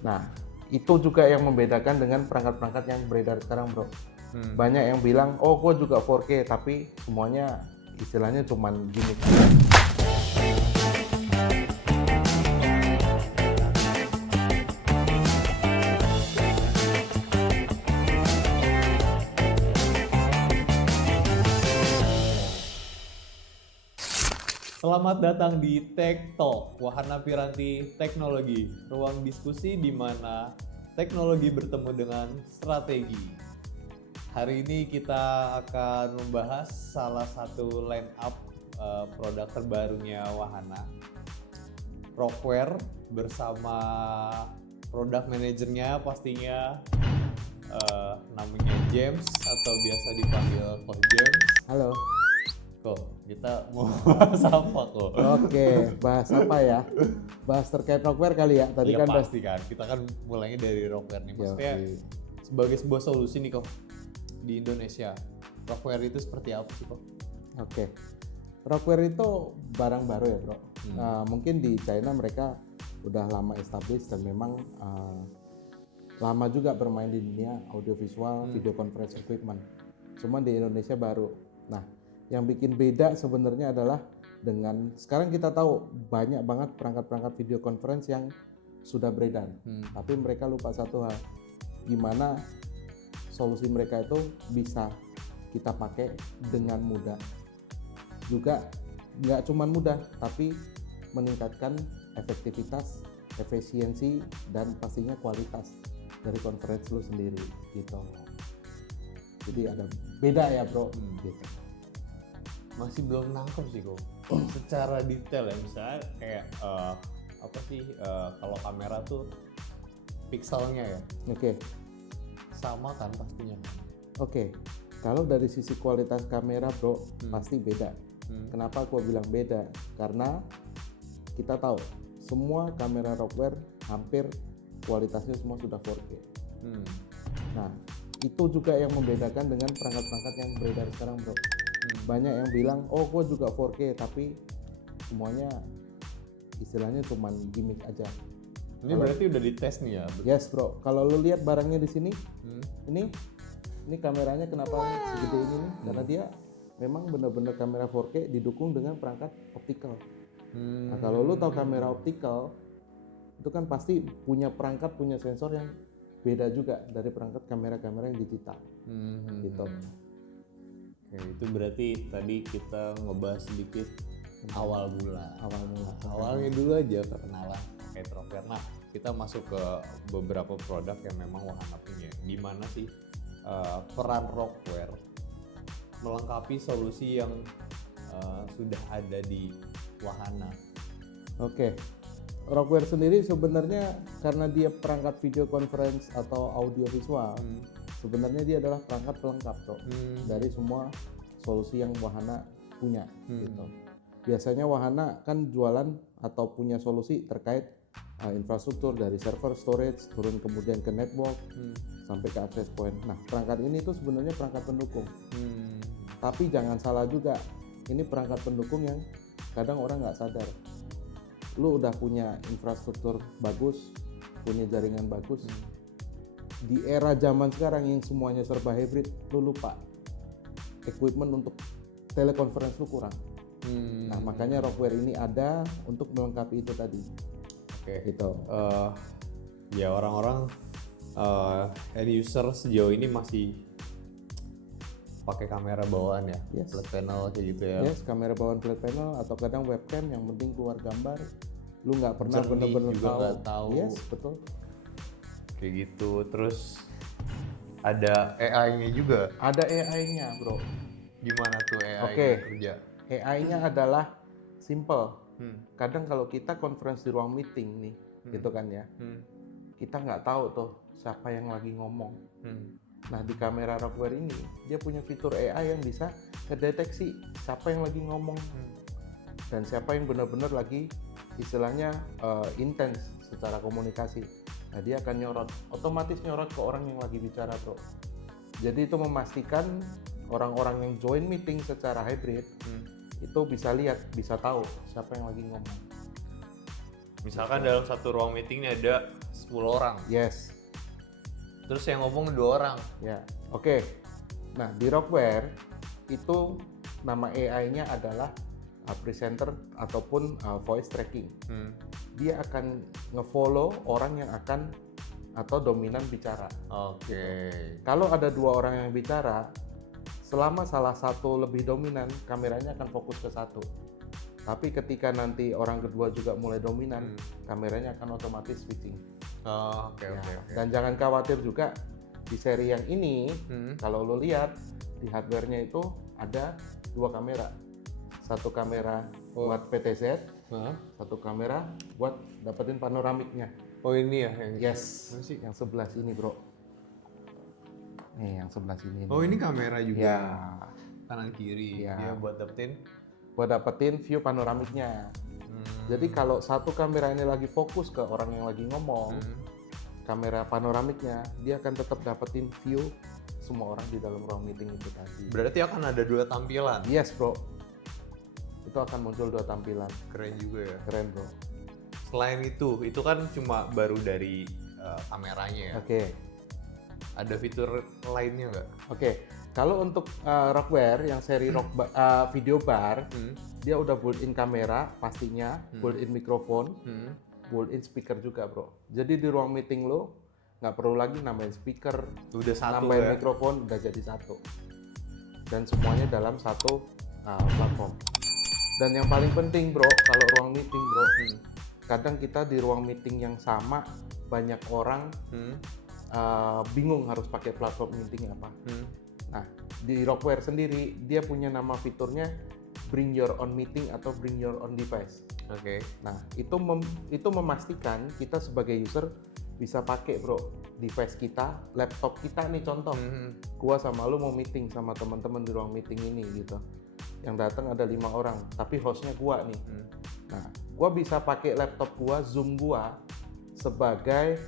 Nah, itu juga yang membedakan dengan perangkat-perangkat yang beredar sekarang, bro. Banyak yang bilang, oh gue juga 4K, tapi semuanya istilahnya cuman gimmick. Selamat datang di Tech Talk, Wahana Piranti Teknologi, ruang diskusi di mana teknologi bertemu dengan strategi. Hari ini kita akan membahas salah satu line up produk terbarunya Wahana, Rockware, bersama produk manajernya pastinya namanya James atau biasa dipanggil Coach James. Halo. Kok kita mau bahas apa kok? Oke, bahas apa ya? Bahas terkait Rockware kali ya. Tadi Iya kan pasti kan, kita kan mulainya dari Rockware nih. Maksudnya Yoi. sebagai sebuah solusi nih kok di Indonesia, Rockware itu seperti apa sih kok? Oke. Rockware itu barang baru ya, bro. Mungkin di China mereka udah lama established dan memang lama juga bermain di dunia audiovisual, video conference equipment. Cuman di Indonesia baru. Nah, yang bikin beda sebenarnya adalah dengan sekarang kita tahu banyak banget perangkat-perangkat video conference yang sudah beredar. Tapi mereka lupa satu hal, gimana solusi mereka itu bisa kita pakai dengan mudah. Juga nggak cuma mudah, tapi meningkatkan efektivitas, efisiensi, dan pastinya kualitas dari conference lu sendiri gitu. Jadi ada beda ya bro. Gitu. Masih belum nangkep sih kok. Secara detail ya, misalnya kayak apa sih kalau kamera tuh pixelnya ya, Oke. sama kan pastinya. Oke. Kalau dari sisi kualitas kamera bro, pasti beda. Kenapa aku bilang beda? Karena kita tahu semua kamera Rockware hampir kualitasnya semua sudah 4K. Nah, itu juga yang membedakan dengan perangkat-perangkat yang beredar sekarang bro. Banyak yang bilang, oh gue juga 4K, tapi semuanya istilahnya cuman gimmick aja. Ini berarti udah dites nih ya? Yes bro, kalau lu lihat barangnya di sini, ini kameranya kenapa segede ini nih? Karena dia memang benar-benar kamera 4K didukung dengan perangkat optical. Nah kalau lu tahu kamera optical, itu kan pasti punya perangkat, punya sensor yang beda juga dari perangkat kamera-kamera yang digital. Gitu. Oke, itu berarti tadi kita ngebahas sedikit awal mula. Awalnya dulu aja perkenalan terkait Rockware. Nah, kita masuk ke beberapa produk yang memang Wahana punya. Di mana sih peran Rockware melengkapi solusi yang sudah ada di Wahana? Oke. Rockware sendiri sebenarnya karena dia perangkat video conference atau audio visual, sebenarnya dia adalah perangkat pelengkap dari semua solusi yang Wahana punya. Gitu. Biasanya Wahana kan jualan atau punya solusi terkait infrastruktur dari server, storage, turun kemudian ke network, sampai ke access point. Nah perangkat ini tuh sebenarnya perangkat pendukung. Tapi jangan salah juga, ini perangkat pendukung yang kadang orang nggak sadar. Lu udah punya infrastruktur bagus, punya jaringan bagus, di era zaman sekarang yang semuanya serba hybrid, lu lupa equipment untuk telekonferensi lu kurang. Nah makanya Rockware ini ada untuk melengkapi itu tadi. Oke. Gitu. Ya orang-orang end user sejauh ini masih pakai kamera bawaan ya, flat panel kayak gitu ya. Yes, kamera bawaan flat panel atau kadang webcam yang penting keluar gambar. Lu nggak pernah Jernih bener-bener juga nggak tahu. Yes, betul. Kayak gitu. Terus ada AI-nya juga. Ada AI-nya, bro. Gimana tuh AI-nya kerja? AI-nya adalah simple. Kadang kalau kita conference di ruang meeting nih, gitu kan ya, kita nggak tahu tuh siapa yang lagi ngomong. Nah di kamera Rockware ini dia punya fitur AI yang bisa kedeteksi siapa yang lagi ngomong dan siapa yang benar-benar lagi istilahnya intens secara komunikasi. Nah dia akan nyorot, otomatis nyorot ke orang yang lagi bicara bro. Jadi itu memastikan orang-orang yang join meeting secara hybrid itu bisa lihat, bisa tahu siapa yang lagi ngomong. Misalkan dalam satu ruang meeting ini ada 10 orang. Yes. Terus yang ngomong 2 orang. Ya, oke. Nah, di Rockware itu nama AI-nya adalah presenter ataupun voice tracking. Dia akan nge-follow orang yang akan atau dominan bicara. Oke. Kalau ada 2 orang yang bicara, selama salah satu lebih dominan, kameranya akan fokus ke satu. Tapi ketika nanti orang kedua juga mulai dominan, kameranya akan otomatis switching. Oke. Dan jangan khawatir juga di seri yang ini, kalau lo lihat di hardware-nya itu ada 2 kamera. Satu kamera buat PTZ, satu kamera buat dapetin panoramiknya. Oh ini ya yang Yes, yang sebelah sini bro. Nih yang sebelah sini. Oh ini kamera juga. Ya, Kanan kiri. Ya. Dia buat dapetin view panoramiknya. Jadi kalau satu kamera ini lagi fokus ke orang yang lagi ngomong, kamera panoramiknya dia akan tetap dapetin view semua orang di dalam ruang meeting itu tadi. Berarti akan ada 2 tampilan. Yes bro, itu akan muncul 2 tampilan. Keren juga ya. Keren bro. Selain itu kan cuma baru dari kameranya ya. Oke. Ada fitur lainnya nggak? Oke. Kalau untuk Rockware yang seri video bar, dia udah built-in kamera pastinya, built-in mikrofon, built-in speaker juga bro. Jadi di ruang meeting lo nggak perlu lagi nambahin speaker, Udah satu nambahin ya? mikrofon, udah jadi satu. Dan semuanya dalam satu platform. Dan yang paling penting bro, kalau ruang meeting bro, kadang kita di ruang meeting yang sama banyak orang bingung harus pakai platform meeting apa. Nah, di Rockware sendiri dia punya nama fiturnya Bring Your Own Meeting atau Bring Your Own Device. Oke. Nah, itu memastikan kita sebagai user bisa pakai bro device kita, laptop kita nih contoh. Gua sama lu mau meeting sama teman-teman di ruang meeting ini gitu. Yang datang ada 5 orang, tapi hostnya gua nih. Nah, gua bisa pakai laptop gua, Zoom gua sebagai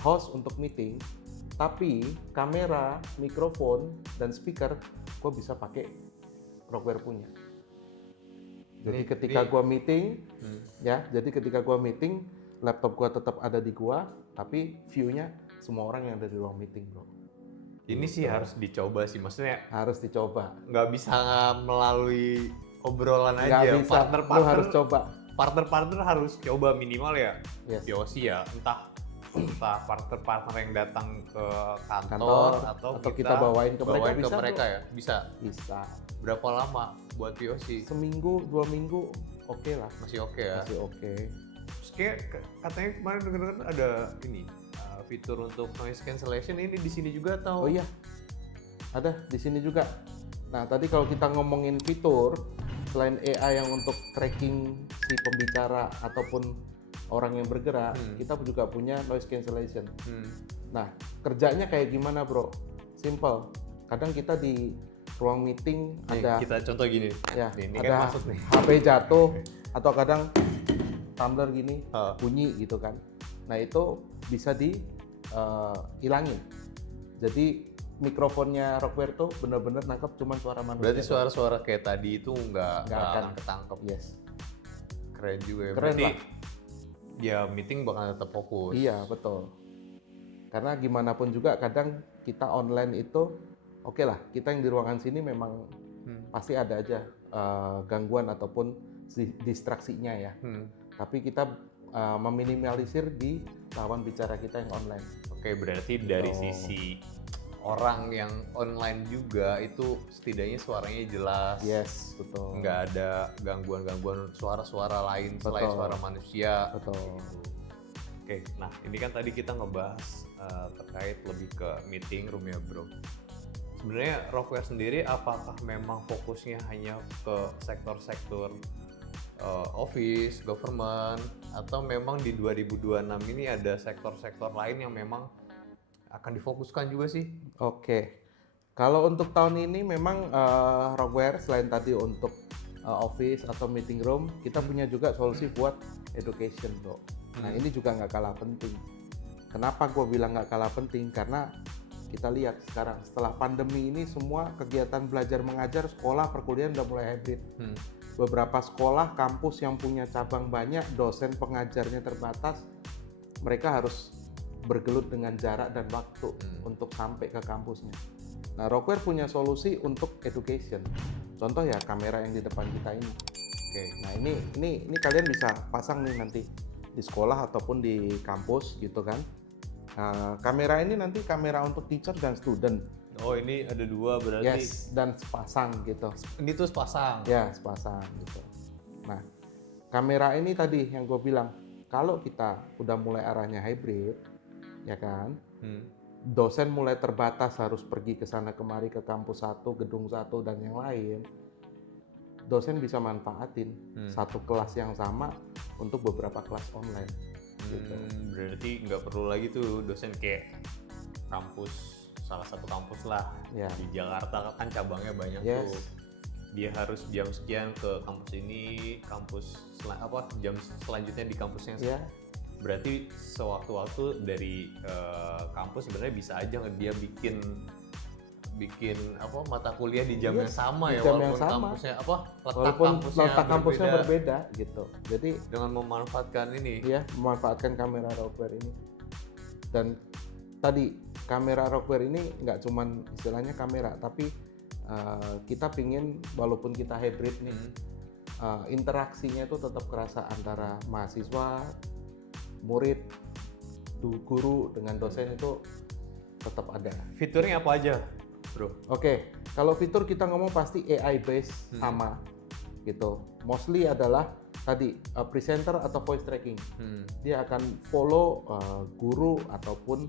host untuk meeting. Tapi kamera, mikrofon, dan speaker gue bisa pakai Rockware punya. Jadi ketika gue meeting, jadi ketika gue meeting, laptop gue tetap ada di gue, tapi view-nya semua orang yang ada di ruang meeting, bro. Ini sih harus dicoba sih, maksudnya Harus dicoba. nggak bisa melalui obrolan Nggak aja. bisa, lu harus coba. Partner harus coba minimal ya. Yes. POC ya, entah partner-partner yang datang ke kantor atau kita bawain ke mereka, ya. Bisa. Berapa lama buat POC? Seminggu, 2 minggu, oke lah. Masih oke ya. Masih oke. Terus kayak katanya kemarin dengar ada ini fitur untuk noise cancellation, ini di sini juga atau? Oh iya, ada di sini juga. Nah tadi kalau kita ngomongin fitur, selain AI yang untuk tracking si pembicara ataupun orang yang bergerak, kita juga punya noise cancellation. Nah, kerjanya kayak gimana bro? Simple. Kadang kita di ruang meeting nih, ada kita contoh gini. Ya, ini ada kan masuk nih. HP jatuh atau kadang tumbler gini bunyi gitu kan. Nah, itu bisa dihilangin. Jadi mikrofonnya Rockware tuh benar-benar nangkep cuman suara manusia. Berarti suara-suara kayak tadi itu nggak akan ketangkep. Yes. Keren juga ya. Keren berarti lah. Ya meeting bakal tetap fokus. Iya betul. Karena gimana pun juga kadang kita online itu oke lah, kita yang di ruangan sini memang pasti ada aja gangguan ataupun distraksinya ya. Tapi kita meminimalisir di lawan bicara kita yang online. Oke, berarti dari sisi orang yang online juga itu setidaknya suaranya jelas. Yes, betul. Nggak ada gangguan-gangguan suara-suara lain selain suara manusia. Betul. Gitu. Oke, nah ini kan tadi kita ngebahas terkait lebih ke meeting room ya bro. Sebenarnya Rockware sendiri apakah memang fokusnya hanya ke sektor-sektor office, government, atau memang di 2026 ini ada sektor-sektor lain yang memang akan difokuskan juga sih? Oke, kalau untuk tahun ini memang Rockware selain tadi untuk office atau meeting room, kita punya juga solusi buat education bro. Nah ini juga nggak kalah penting. Kenapa gue bilang nggak kalah penting? Karena kita lihat sekarang setelah pandemi ini semua kegiatan belajar mengajar, sekolah, perkuliahan udah mulai hybrid. Beberapa sekolah, kampus yang punya cabang banyak, dosen pengajarnya terbatas, mereka harus bergelut dengan jarak dan waktu untuk sampai ke kampusnya. Nah, Rockware punya solusi untuk education. Contoh ya kamera yang di depan kita ini. Oke. Nah, ini kalian bisa pasang nih nanti di sekolah ataupun di kampus gitu kan. Kamera ini nanti kamera untuk teacher dan student. Oh, ini ada 2 berarti. Yes, dan sepasang gitu. Ini tuh sepasang. Ya, sepasang gitu. Nah, kamera ini tadi yang gue bilang, kalau kita udah mulai arahnya hybrid, ya kan, dosen mulai terbatas harus pergi ke sana kemari ke kampus satu, gedung satu, dan yang lain, dosen bisa manfaatin satu kelas yang sama untuk beberapa kelas online. Gitu. Berarti nggak perlu lagi tuh dosen kayak salah satu kampus lah. Ya. Di Jakarta kan cabangnya banyak Yes. tuh. Dia harus jam sekian ke kampus ini, jam selanjutnya di kampusnya. Ya. Berarti sewaktu-waktu dari kampus sebenarnya bisa aja dia bikin mata kuliah di jam yang sama di ya, jam yang walaupun sama. kampusnya Walaupun letak kampusnya berbeda gitu. Jadi dengan memanfaatkan ini. ya, memanfaatkan kamera Rockware ini. Dan tadi kamera Rockware ini nggak cuman istilahnya kamera, tapi kita pingin walaupun kita hybrid nih, interaksinya itu tetap kerasa antara mahasiswa, murid, guru dengan dosen itu tetap ada. Fiturnya apa aja, bro? Oke, kalau fitur kita ngomong pasti AI based sama gitu. Mostly adalah tadi presenter atau voice tracking. Dia akan follow guru ataupun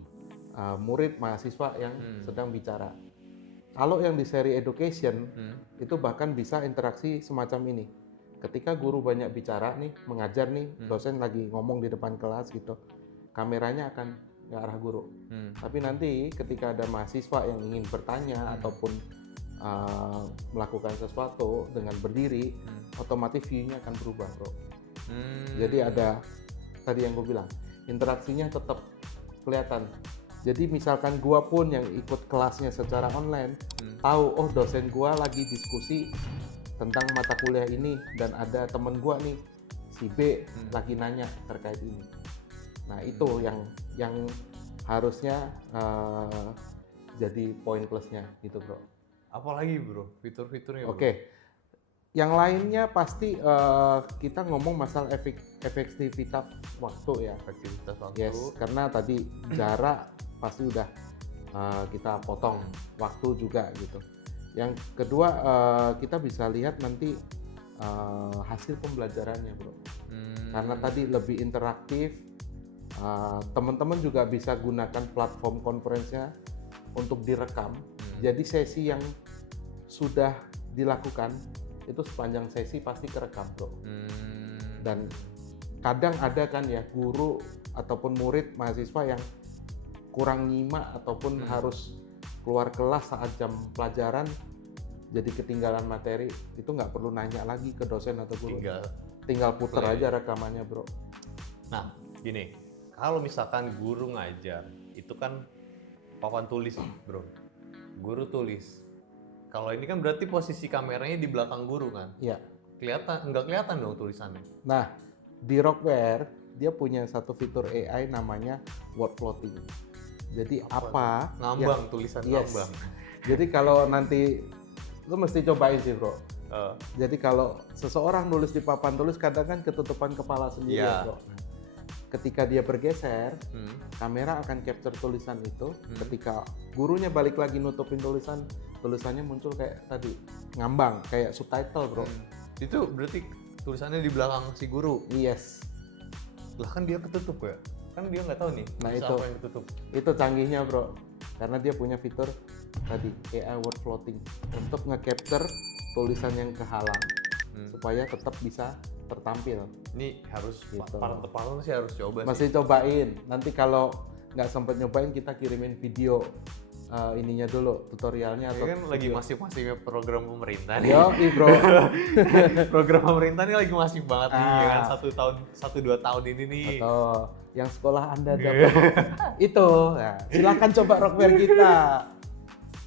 murid mahasiswa yang sedang bicara. Kalau yang di seri education itu bahkan bisa interaksi semacam ini. Ketika guru banyak bicara nih, mengajar nih, dosen lagi ngomong di depan kelas gitu, kameranya akan ke arah guru. Tapi nanti ketika ada mahasiswa yang ingin bertanya ataupun melakukan sesuatu dengan berdiri, otomatis view-nya akan berubah, bro. Jadi ada tadi yang gue bilang, interaksinya tetap kelihatan. Jadi misalkan gua pun yang ikut kelasnya secara online, tahu oh dosen gua lagi diskusi tentang mata kuliah ini dan ada temen gua nih si B lagi nanya terkait ini. Nah itu yang harusnya jadi poin plusnya gitu, bro. Apalagi bro fitur-fiturnya? Oke. Yang lainnya pasti kita ngomong masalah efektivitas waktu ya. Efektivitas waktu. Yes, karena tadi jarak pasti udah kita potong, waktu juga gitu. Yang kedua kita bisa lihat nanti hasil pembelajarannya, bro. Karena tadi lebih interaktif, teman-teman juga bisa gunakan platform conference-nya untuk direkam. Jadi sesi yang sudah dilakukan itu sepanjang sesi pasti kerekam, bro. Dan kadang ada kan ya guru ataupun murid mahasiswa yang kurang nyimak ataupun harus keluar kelas saat jam pelajaran jadi ketinggalan materi, itu nggak perlu nanya lagi ke dosen atau guru, tinggal puter aja rekamannya, bro. Nah gini, kalau misalkan guru ngajar itu kan papan tulis, bro, guru tulis. Kalau ini kan berarti posisi kameranya di belakang guru kan? Iya. Nggak kelihatan dong tulisannya. Nah, di Rockware dia punya satu fitur AI namanya word floating. Jadi apa? Ngambang, tulisan ngambang. Jadi kalau nanti lu mesti cobain sih, bro. Jadi kalau seseorang nulis di papan tulis kadang kan ketutupan kepala sendiri, bro. Nah, ketika dia bergeser, kamera akan capture tulisan itu. Ketika gurunya balik lagi nutupin tulisannya muncul kayak tadi ngambang, kayak subtitle, bro. Itu berarti tulisannya di belakang si guru. Yes. Lah kan dia ketutup ya? Kan dia nggak tahu nih. Nah itu apa yang ketutup. Itu canggihnya, bro. Karena dia punya fitur tadi AI word floating untuk nge-capture tulisan yang kehalang supaya tetap bisa tertampil. Ini harus gitu. para teman sih harus coba. Masih cobain. Nanti kalau nggak sempet nyobain kita kirimin video ininya dulu, tutorialnya atau kan lagi masih program pemerintah nih. Yo, bro. Program pemerintah ini lagi masih banget nih ya kan 1-2 tahun ini nih. Atau yang sekolah Anda dapat itu. Nah, silakan coba Rockware kita.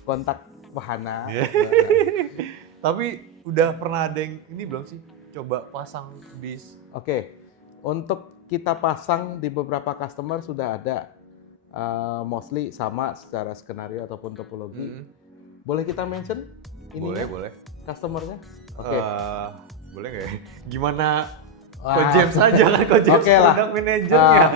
Kontak Wahana. Tapi udah pernah ada yang ini belum sih? Coba pasang bis. Oke. Untuk kita pasang di beberapa customer sudah ada, mostly sama secara skenario ataupun topologi. Boleh kita mention ini? Boleh. Customernya? Oke. Boleh nggak ya? Gimana? Wah. Ko James aja kan, Ko James Oke lah. product manajernya.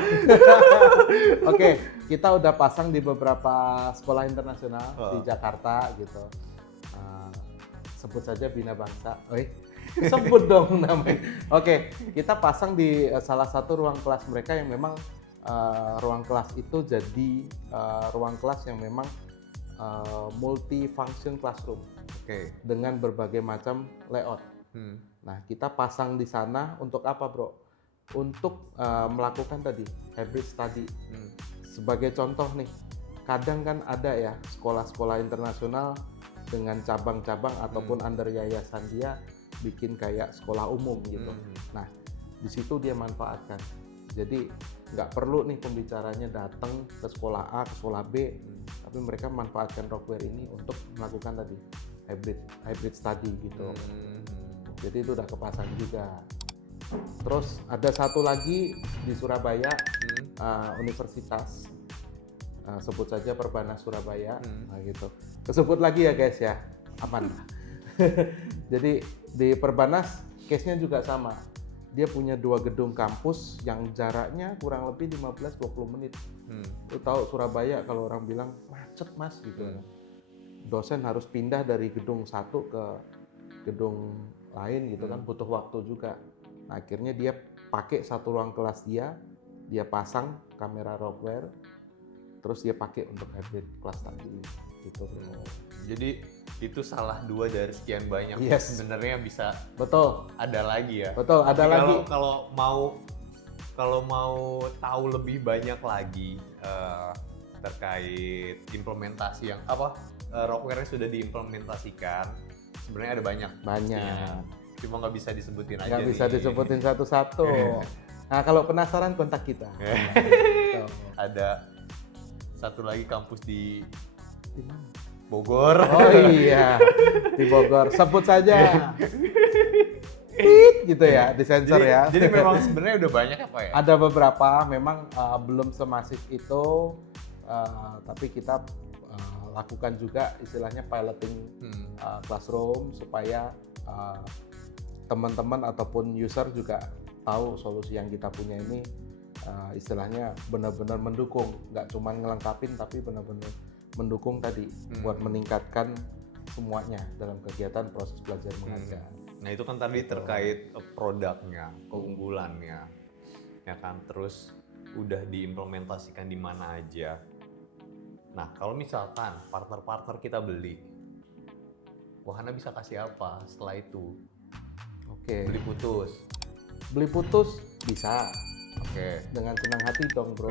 Oke, kita udah pasang di beberapa sekolah internasional di Jakarta gitu. Sebut saja Bina Bangsa. Sebut dong namanya. Oke, kita pasang di salah satu ruang kelas mereka yang memang ruang kelas itu jadi ruang kelas yang memang multi-function classroom. Oke. Dengan berbagai macam layout. Nah, kita pasang di sana untuk apa, Bro? Untuk melakukan tadi hybrid study. Sebagai contoh nih, kadang kan ada ya sekolah-sekolah internasional dengan cabang-cabang ataupun under yayasan dia bikin kayak sekolah umum gitu. Nah, di situ dia manfaatkan. Jadi nggak perlu nih pembicaranya datang ke sekolah A, ke sekolah B, tapi mereka manfaatkan Rockware ini untuk melakukan tadi hybrid study gitu. Jadi itu udah kepasang juga. Terus ada satu lagi di Surabaya, universitas, sebut saja Perbanas Surabaya, gitu. Kesebut lagi ya guys ya, aman. Jadi di Perbanas case-nya juga sama. Dia punya 2 gedung kampus yang jaraknya kurang lebih 15-20 menit. Lu tahu Surabaya kalau orang bilang macet mas gitu. Dosen harus pindah dari gedung satu ke gedung lain gitu kan, butuh waktu juga. Nah, akhirnya dia pakai satu ruang kelas dia pasang kamera Rockware, terus dia pakai untuk hybrid kelas tadi gitu. Jadi itu salah 2 dari sekian banyak. Yes. Sebenarnya bisa Betul. ada lagi ya. Betul, ada tapi lagi. Kalau mau tahu lebih banyak lagi terkait implementasi yang Rockware-nya sudah diimplementasikan, sebenarnya ada banyak. Cuma nggak bisa disebutin aja. Nggak bisa disebutin satu-satu. Nah, kalau penasaran kontak kita. Ada satu lagi kampus di mana? Bogor. Oh iya, di Bogor. Sebut saja. Gitu ya, disensor ya. Jadi memang sebenarnya udah banyak apa ya? Ada beberapa, memang belum semasif itu, tapi kita lakukan juga istilahnya piloting classroom supaya teman-teman ataupun user juga tahu solusi yang kita punya ini istilahnya benar-benar mendukung, nggak cuma ngelengkapin tapi benar-benar mendukung tadi buat meningkatkan semuanya dalam kegiatan proses belajar mengajar. Nah itu kan tadi terkait produknya, keunggulannya, ya kan, terus udah diimplementasikan di mana aja. Nah kalau misalkan partner-partner kita beli, Wahana bisa kasih apa setelah itu? Oke. Beli putus bisa. Oke. Dengan senang hati dong bro.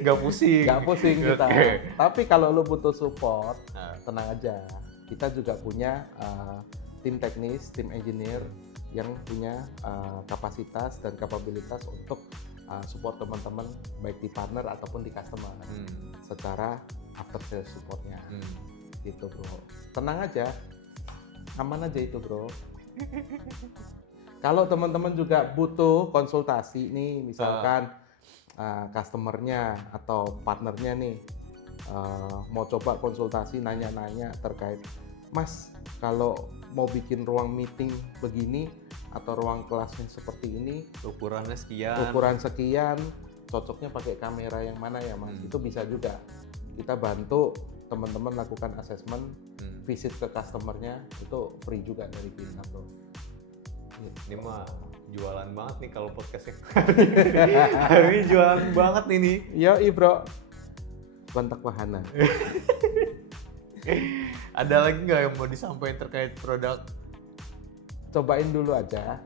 Gak pusing. Gak pusing kita. Tapi kalau lu butuh support, tenang aja. Kita juga punya tim teknis, tim engineer yang punya kapasitas dan kapabilitas untuk support teman-teman baik di partner ataupun di customer secara after sales supportnya. Gitu bro. Tenang aja, aman aja itu bro. Kalau teman-teman juga butuh konsultasi nih, misalkan customernya atau partnernya nih mau coba konsultasi, nanya-nanya terkait, Mas kalau mau bikin ruang meeting begini atau ruang kelasnya seperti ini, ukuran sekian, cocoknya pakai kamera yang mana ya Mas? Itu bisa juga. Kita bantu teman-teman lakukan assessment, visit ke customernya, itu free juga dari kita bro. Ini mah jualan banget nih kalau podcastnya. Hari ini jualan banget ini. Yoi bro, kontak Wahana. Ada lagi nggak yang mau disampaikan terkait produk? Cobain dulu aja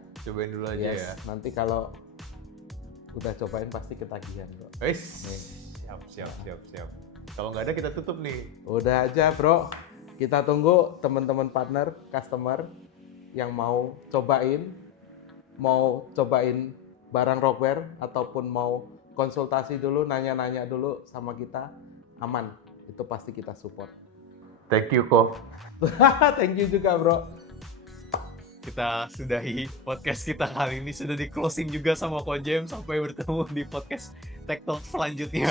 Ya. Nanti kalau udah cobain pasti ketagihan bro. Siap. Kalau nggak ada kita tutup nih. Udah aja bro, kita tunggu teman-teman partner, customer yang mau cobain barang Rockware ataupun mau konsultasi dulu, nanya-nanya dulu sama kita, aman, itu pasti kita support. Thank you Ko. Thank you juga bro. kita sudahi podcast kita kali ini. Sudah di closing juga sama Ko James. Sampai bertemu di podcast Tech Talk selanjutnya.